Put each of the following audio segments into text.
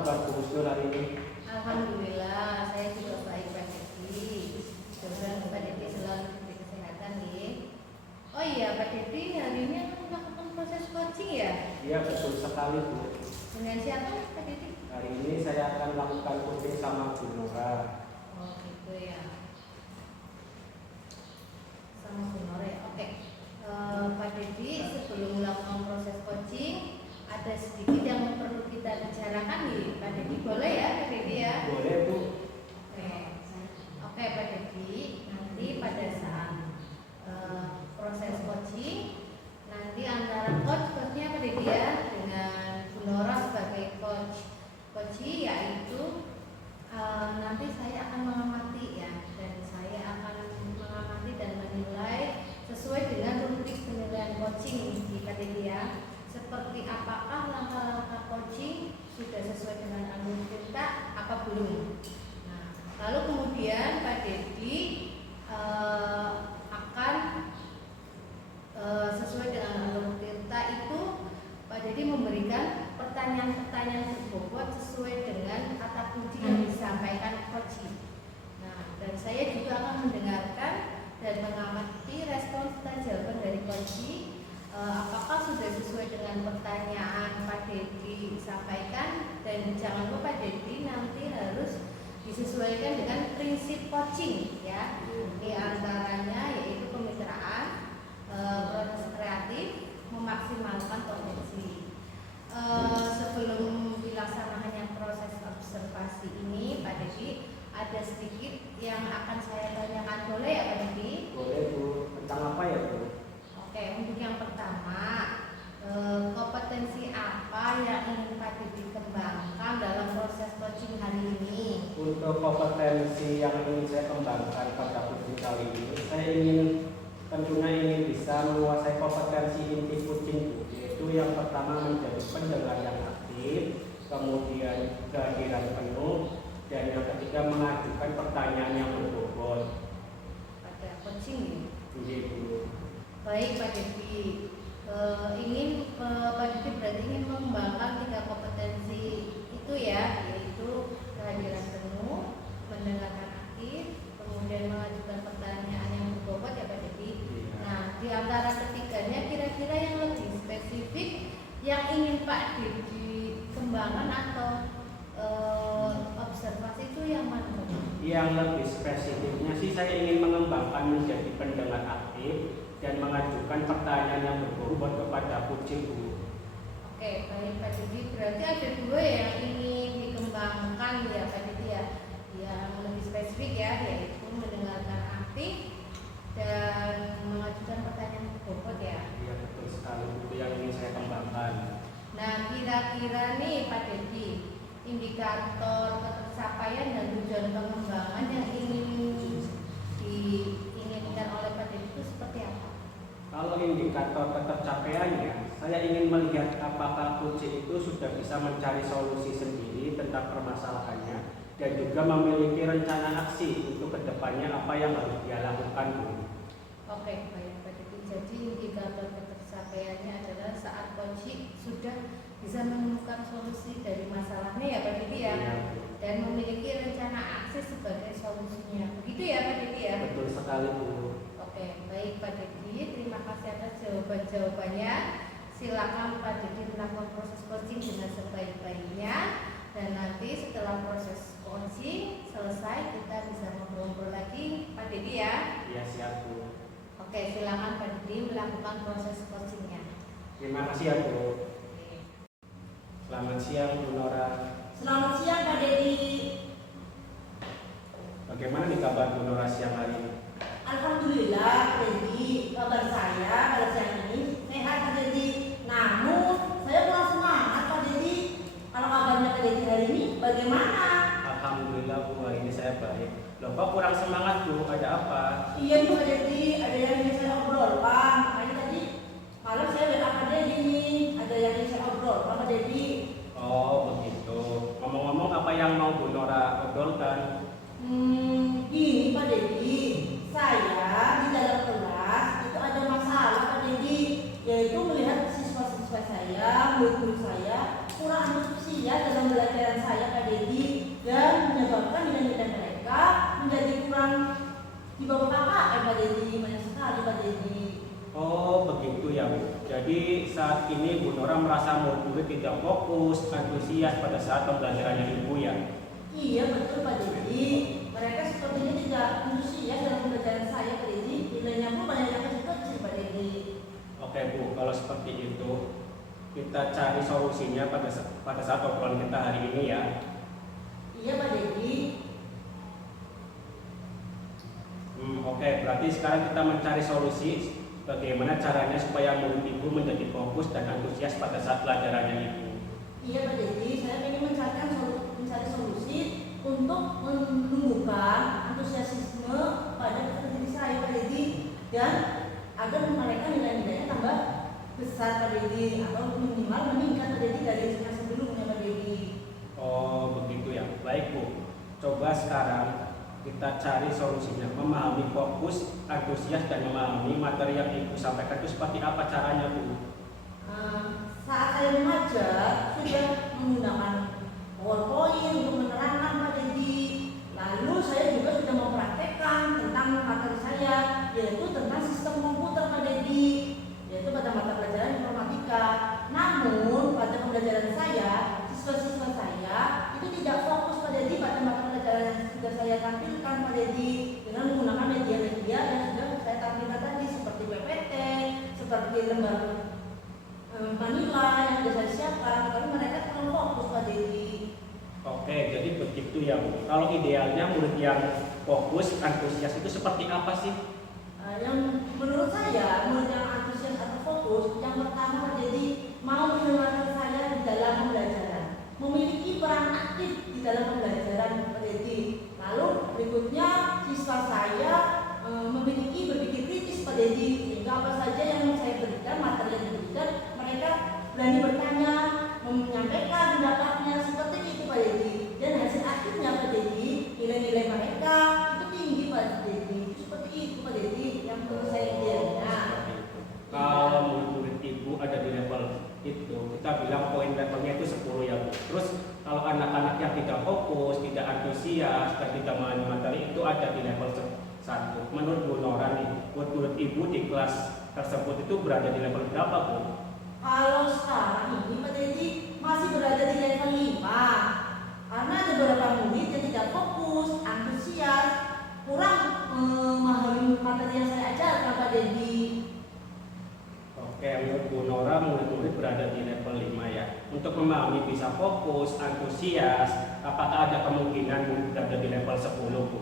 kabar Bu Husnul hari ini? Alhamdulillah, saya juga baik Pak Dedi. Mudah-mudahan Pak Dedi selalu diberi kesehatan nih. Oh iya Pak Dedi, hari ini akan melakukan proses coaching ya? Iya betul sekali Bu. Dengan siapa Pak Dedi? Hari ini saya akan melakukan coaching sama Bu Nora. Oh gitu ya. Sama Bu Nora ya. Oke. Pak Dedi, sebelum melakukan proses coaching, ada sedikit yang perlu kita bicarakan nih Pak Dedi. Boleh ya Pak Dedi ya? Boleh Bu. Oke Pak Dedi, nanti pada saat proses coaching, nanti antara coachnya Pak Dedi ya dengan Bu Nora sebagai coach, yaitu nanti saya akan mengamati ya, dan saya akan mengamati dan menilai sesuai dengan rubrik penilaian coaching di Pak Dedi ya. Seperti apakah langkah-langkah coaching sudah sesuai dengan alur cerita apa belum. Nah, lalu kemudian Pak Dedi akan sesuai dengan alur cerita itu Pak Dedi memberikan pertanyaan-pertanyaan berbobot sesuai dengan kata kunci yang disampaikan coaching. Nah, dan saya juga akan mendengarkan dan mengamati respon serta jawaban dari coaching. Apakah sudah sesuai dengan pertanyaan Pak Dedi sampaikan, dan jangan lupa Pak Dedi nanti harus disesuaikan dengan prinsip coaching ya, di antaranya yaitu kemitraan, proses kreatif, memaksimalkan potensi. Sebelum dilaksanakannya proses observasi ini Pak Dedi, ada sedikit yang akan saya tanyakan, boleh ya Pak Dedi? Boleh Bu. Tentang apa ya Bu? Oke, untuk yang pertama, kompetensi apa yang ingin Pak Dedi kembangkan dalam proses coaching hari ini? Untuk kompetensi yang ingin saya kembangkan pada coaching kali ini, saya tentunya ingin bisa menguasai kompetensi inti coaching Bu, yaitu yang pertama menjadi pendengar yang aktif, kemudian kehadiran penuh, dan yang ketiga mengajukan pertanyaan yang berbobot Pada coaching ini Bu. Baik Pak Dedi, Pak Dedi berarti ingin mengembangkan 3 kompetensi itu ya, yaitu kehadiran penuh, mendengarkan aktif, kemudian mengajukan pertanyaan yang berbobot ya Pak Dedi. Nah, di antara ketiganya kira-kira yang lebih spesifik yang ingin Pak Dedi kembangkan atau observasi itu yang mana Pak Dedi? Yang lebih spesifiknya sih saya ingin mengembangkan menjadi pendengar aktif dan mengajukan pertanyaan yang berbobot kepada coaching Bu. Oke, baik Pak Dedi, berarti ada 2 yang ingin dikembangkan ya Pak Dedi ya. Yang lebih spesifik ya, yaitu mendengarkan aktif dan mengajukan pertanyaan berbobot ya. Iya betul sekali, itu yang ingin saya kembangkan. Nah, kira-kira nih Pak Dedi, indikator ketercapaian dan tujuan pengembangan yang diinginkan oleh Pak Dedi itu seperti apa? Kalau indikator ketercapaiannya, saya ingin melihat apakah coaching itu sudah bisa mencari solusi sendiri tentang permasalahannya dan juga memiliki rencana aksi untuk kedepannya apa yang harus dia lakukan Bu. Oke, baik Pak Dedi. Jadi indikator ketercapaiannya adalah saat coaching sudah bisa menemukan solusi dari masalahnya ya Pak Dedi ya, Iya, dan memiliki rencana aksi sebagai solusinya. Begitu ya Pak Dedi ya? betul sekali Bu. Oke, baik Pak Dedi. Terima kasih atas jawaban-jawabannya. Silakan Pak Dedi melakukan proses coaching dengan sebaik-baiknya, dan nanti setelah proses coaching selesai kita bisa ngobrol lagi Pak Dedi ya. Iya siap Bu. Oke, silakan Pak Dedi melakukan proses coachingnya. Terima kasih ya Bu. Selamat siang Bu Nora. Selamat siang Pak Dedi. Bagaimana nih kabar Bu Nora siang hari ini? Alhamdulillah Pak Dedi, kabar saya pada siang ini sehat Pak Dedi. Namun saya kurang semangat Pak Dedi. Kalau kabarnya Pak Dedi hari ini bagaimana? Alhamdulillah Bu, hari ini saya baik. Loh kok kurang semangat Bu, ada apa? Iya nih Pak Dedi, ada yang ingin saya obrolkan. Makanya tadi malam saya WA Pak Dedi nih, ada yang ingin saya obrolkan Pak Dedi. Oh begitu. Ngomong-ngomong apa yang mau Bu Nora obrolkan? Gini Pak Dedi, saya di dalam kelas itu ada masalah Pak Dedi, yaitu melihat siswa-siswa saya, murid-murid saya kurang antusias dalam pembelajaran saya Pak Dedi dan menyebabkan nilai-nilai mereka menjadi kurang di bawah KKM Pak Dedi, banyak sekali Pak Dedi. Oh begitu ya Bu. Jadi saat ini Bu Nora merasa murid-murid tidak fokus, antusias pada saat pembelajarannya Ibu ya? Iya betul Pak Dedi. Mereka sepertinya tidak antusias dalam pembelajaran saya Pak Dedi. Nilainya pun banyak yang kecil-kecil Pak Dedi. Oke Bu, kalau seperti itu kita cari solusinya pada saat obrolan kita hari ini ya. Iya Pak Dedi. Oke, berarti sekarang kita mencari solusi bagaimana caranya supaya murid Ibu menjadi fokus dan antusias pada saat pelajarannya Ibu. Iya Pak Dedi, saya ingin mencari solusi untuk menumbuhkan antusiasme pada peserta didik saya Pak Dedi dan agar mereka nilai-nilainya tambah besar Pak Dedi atau minimal meningkat Pak Dedi dari yang sebelumnya Pak Dedi. Oh begitu ya, baik Bu. Coba sekarang kita cari solusinya, memahami fokus, antusias dan memahami materi yang Ibu sampaikan itu seperti apa caranya Bu? Saat saya mengajar sudah menggunakan PowerPoint untuk menerangkan Pak Dedi. Lalu saya juga sudah mempraktekkan tentang materi saya, yaitu tentang sistem komputer Pak Dedi, yaitu pada mata pelajaran informatika. Namun pada pembelajaran saya, siswa-siswa saya itu tidak fokus Pak Dedi pada mata pelajaran yang sudah saya tampilkan Pak Dedi dengan menggunakan media-media yang sudah saya tampilkan tadi seperti PPT, seperti lembar manila yang sudah saya siapkan, tapi mereka kurang fokus Pak Dedi. Oke, jadi begitu ya Bu. Kalau idealnya murid yang fokus, antusias itu seperti apa sih? Yang menurut saya murid yang antusias atau fokus, yang pertama Pak Dedi mau mendengarkan saya di dalam pembelajaran, memiliki peran aktif di dalam pembelajaran Pak Dedi. Lalu berikutnya siswa saya memiliki berpikir kritis Pak Dedi, sehingga apa saja yang saya berikan, materi yang diberikan, mereka berani bertanya, menyampaikan pendapatnya seperti itu Pak Dedi. Dan hasil akhirnya Pak Dedi, nilai-nilai mereka itu tinggi Pak Dedi. Seperti itu Pak Dedi yang menurut saya idealnya. Kalau murid-murid Ibu ada di level itu, kita bilang poin levelnya itu 10 ya Bu. Terus kalau anak-anak yang tidak fokus, tidak antusias, dan tidak memahami materi itu ada di level 1. Menurut Bu Nora nih, murid Ibu di kelas tersebut itu berada di level berapa Bu? Kalau sekarang ini Pak Dedi masih berada di level 5 karena ada beberapa murid yang tidak fokus, antusias, kurang memahami materi yang saya ajarkan Pak Dedi. Oke, menurut Bu Nora murid-murid berada di level 5 ya. Untuk memahami bisa fokus, antusias, apakah ada kemungkinan murid berada di level 10 Bu?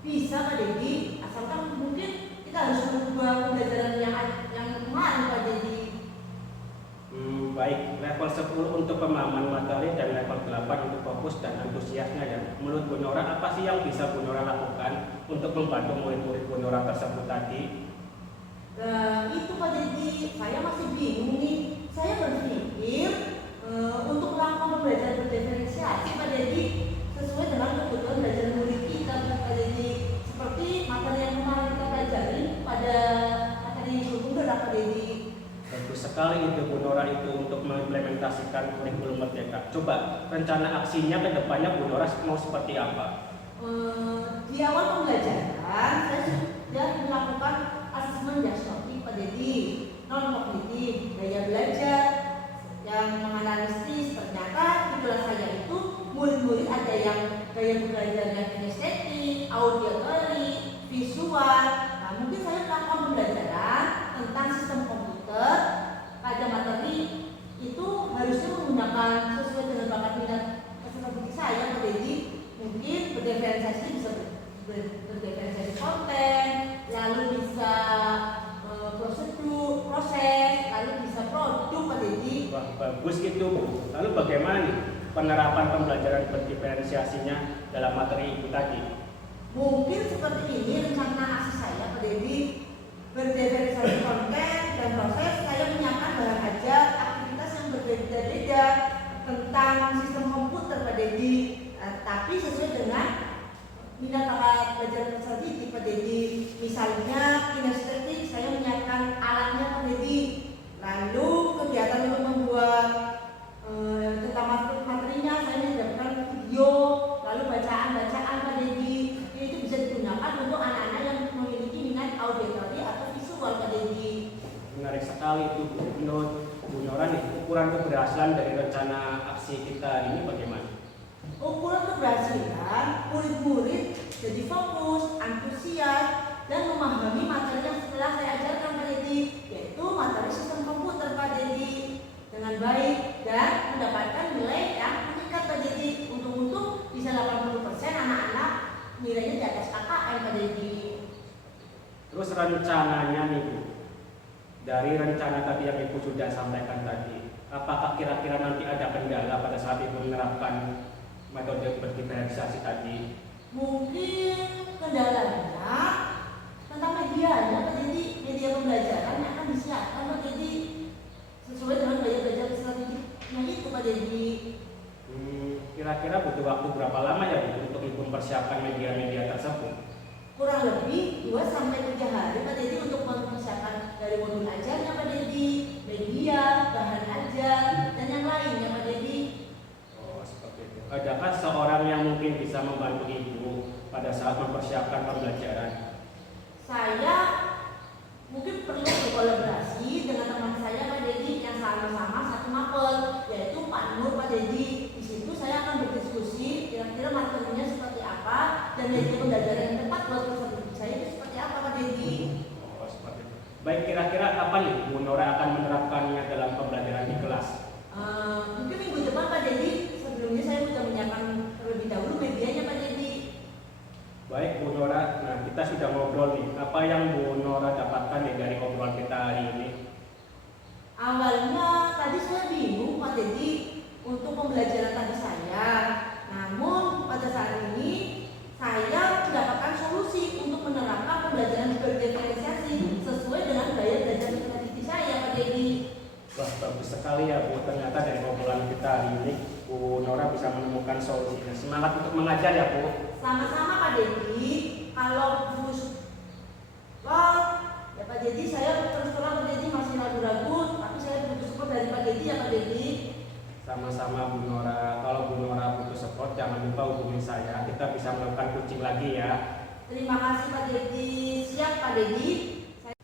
Bisa Pak Dedi, asalkan mungkin kita harus merubah pembelajaran yang kemarin Pak Dedi. Baik, level 10 untuk pemahaman materi dan level 8 untuk fokus dan antusiasnya ya. Menurut Bu Nora, apa sih yang bisa Bu Nora lakukan untuk membantu murid-murid Bu Nora tersebut tadi? Itu Pak Dedi, saya masih bingung nih. Saya berpikir untuk melakukan pembelajaran berdiferensiasi Pak Dedi sesuai dengan kebutuhan belajar murid kita Pak Dedi. Seperti materi yang kemarin kita pelajari pada materi hukum Pak Dedi. Bagus sekali itu Bu Nora itu untuk mengimplementasikan kurikulum Merdeka. Coba rencana aksinya ke depannya Bu Nora mau seperti apa? Di awal pembelajaran saya sudah melakukan asesmen diagnostik Pak Dedi, non kognitif, daya belajar yang menganalisis. Ternyata di kelas saya itu murid-murid ada yang daya belajarnya kinestetik, auditory, visual. Nah, mungkin saya melakukan pembelajaran tentang sistem komputer pada materi itu harusnya menggunakan sesuai dengan bakat minat peserta didik saya Pak Dedi. Mungkin berdiferensiasi bisa berdiferensiasi konten, lalu bisa prosedur, proses, lalu bisa produk Pak Dedi. Wah, bagus itu Bu. Lalu bagaimana nih penerapan pembelajaran berdiferensiasinya dalam materi Ibu tadi? Mungkin seperti ini rencana aksi saya Pak Dedi. Berdiferensiasi konten dan proses, saya menyiapkan bahan ajar aktivitas yang berbeda-beda tentang sistem komputer Pak Dedi, tapi sesuai dengan minat bakat belajar peserta didik Pak Dedi. Misalnya kinestetik, saya menyiapkan alatnya Pak Dedi. Lalu kegiatan untuk membuat itu menurut Bu Nora nih, ukuran keberhasilan dari rencana aksi kita ini bagaimana? Ukuran keberhasilan, murid-murid jadi fokus, antusias, dan memahami materi yang setelah saya ajarkan Pak Dedi, yaitu materi sistem komputer Pak Dedi dengan baik dan mendapatkan nilai yang meningkat Pak Dedi. Untuk bisa 80% anak-anak nilainya di atas KKM Pak Dedi. Terus rencananya nih Bu, dari rencana tadi yang Ibu sudah sampaikan tadi, apakah kira-kira nanti ada kendala pada saat Ibu menerapkan metode berdiferensiasi tadi? Mungkin kendalanya tentang medianya Pak Dedi, media pembelajaran yang akan disiapkan Pak Dedi sesuai dengan gaya belajar strateginya itu Pak Dedi. Kira-kira butuh waktu berapa lama ya Bu untuk Ibu mempersiapkan media-media tersebut? Kurang lebih 2-3 hari Pak Dedi untuk mempersiapkan dari modul ajarnya Pak Dedi, media, bahan ajar, dan yang lainnya Pak Dedi. Oh, seperti itu. Adakah seorang yang mungkin bisa membantu Ibu pada saat mempersiapkan pembelajaran? Saya mungkin perlu berkolaborasi dengan teman saya Pak Dedi yang sama-sama satu mapel, yaitu Pak Nur Pak Dedi. Di situ saya akan berdiskusi kira-kira materinya seperti apa dan media pembelajaran yang tepat buat peserta saya itu seperti apa Pak Dedi. Oh, seperti itu. Baik, kira-kira kapan nih Bu Nora akan menerapkannya dalam pembelajaran di kelas? Mungkin minggu depan Pak Dedi. Sebelumnya saya sudah menyiapkan terlebih dahulu medianya Pak Dedi. Baik Bu Nora, nah kita sudah ngobrol nih. Apa yang Bu Nora dapatkan nih dari obrolan kita hari ini? Awalnya tadi saya bingung Pak Dedi untuk pembelajaran tadi saya. Namun pada saat ini saya mendapatkan solusi untuk menerapkan pembelajaran berdiferensiasi sesuai dengan gaya belajar strategi saya Pak Dedi. Wah, bagus sekali ya Bu. Ternyata dari obrolan kita hari ini Bu Nora bisa menemukan solusinya. Semangat untuk mengajar ya Bu. Sama-sama Pak Dedi. Kalau Bu ya Pak Dedi, saya terus terang Pak Dedi masih ragu-ragu, tapi saya butuh support dari Pak Dedi ya Pak Dedi. Sama-sama Bu Nora. Kalau Bu Nora butuh support, jangan lupa hubungi saya. Kita bisa melakukan coaching lagi ya. Terima kasih Pak Dedi. Siap Pak Dedi.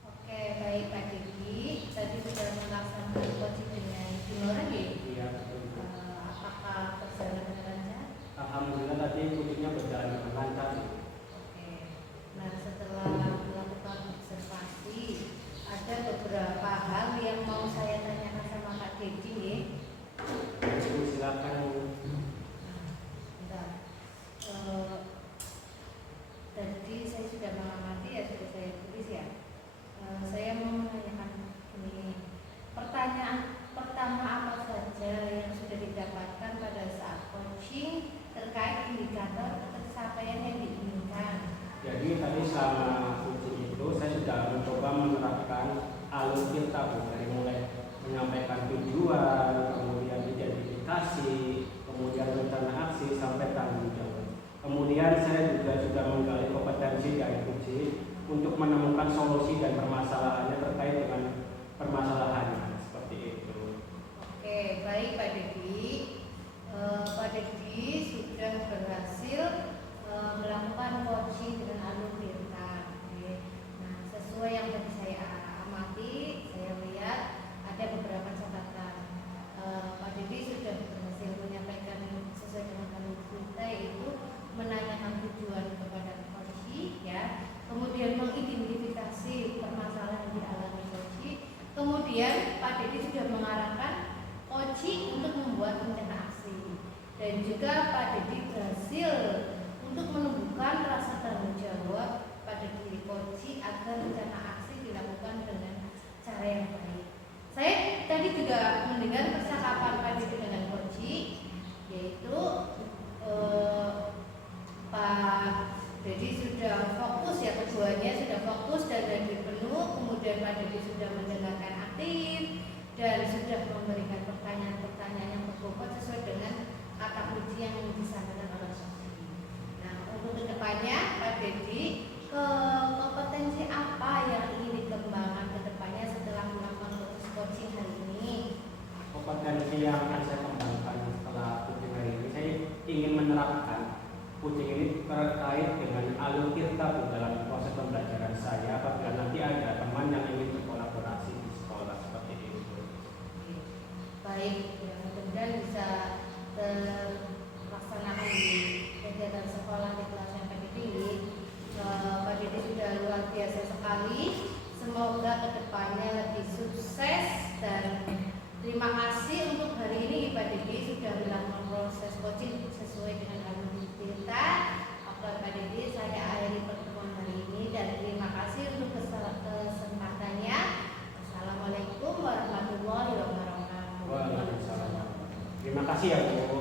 Oke, baik Pak Dedi. Tadi sudah melaksanakan coaching dengan Bu Nora ya? Iya, betul. Apakah berjalan dengan lancar? Alhamdulillah tadi coachingnya berjalan dengan lancar. Oke. Nah, setelah melakukan observasi, ada beberapa hal yang mau saya tanyakan sama Kak Dedi ya. Bu, silakan Bu. Bentar. Tadi saya sudah mengamati ya, sudah saya tulis ya. Saya mau menanyakan ini. Pertanyaan pertama, apa saja yang sudah didapatkan pada saat coaching terkait indikator pencapaian yang diinginkan? Jadi tadi selama coaching itu saya sudah mencoba menerapkan alur kita Bu, dari mulai menyampaikan tujuan, kemudian identifikasi, kemudian rencana aksi sampai tanggung jawab. Kemudian saya juga sudah menggali kompetensi dari coaching untuk menemukan solusi dan permasalahannya terkait dengan permasalahannya seperti itu. Oke, baik Pak Dedi. Pak Dedi sudah berhasil melakukan coaching dengan alur tirta. Nah, sesuai yang tadi saya amati, saya lihat ada beberapa catatan. Pak Dedi sudah berhasil menyampaikan sesuai dengan alur tirta, yaitu menanyakan tujuan kepada coaching, ya. Kemudian mengidentifikasi permasalahan yang dialami coaching. Kemudian Pak Dedi sudah mengarahkan coaching untuk membuat rencana aksi. Dan juga Pak Dedi berhasil untuk menumbuhkan rasa tanggung jawab pada diri coaching agar rencana aksi dilakukan dengan cara yang baik. Saya tadi juga mendengar percakapan Pak Dedi dengan coaching, yaitu Pak Dedi sudah fokus ya, keduanya sudah fokus dan hadir penuh. Kemudian Pak Dedi sudah mendengarkan aktif dan sudah memberikan pertanyaan-pertanyaan yang berbobot sesuai dengan kata kunci yang disampaikan oleh coaching. Nah, untuk kedepannya Pak Dedi, kompetensi apa yang ingin dikembangkan kedepannya setelah melakukan coaching hari ini? Kompetensi yang akan saya kembangkan setelah coaching hari ini, saya ingin menerapkan coaching ini terkait dengan alur tirta dalam proses pembelajaran saya apabila nanti ada teman yang ingin berkolaborasi di sekolah seperti ini. baik, ya mudah-mudahan bisa terlaksanakan di kegiatan sekolah di kelas yang paling tinggi. Pak Dede sudah luar biasa sekali. Semoga kedepannya lebih sukses dan terima kasih untuk hari ini Pak Dede sudah melakukan proses coaching sesuai dengan harmoni kita. Pak Dede, saya akhiri pertemuan hari ini dan terima kasih untuk kesempatannya. Assalamualaikum warahmatullahi wabarakatuh. Waalaikumsalam. Terima kasih ya Bu.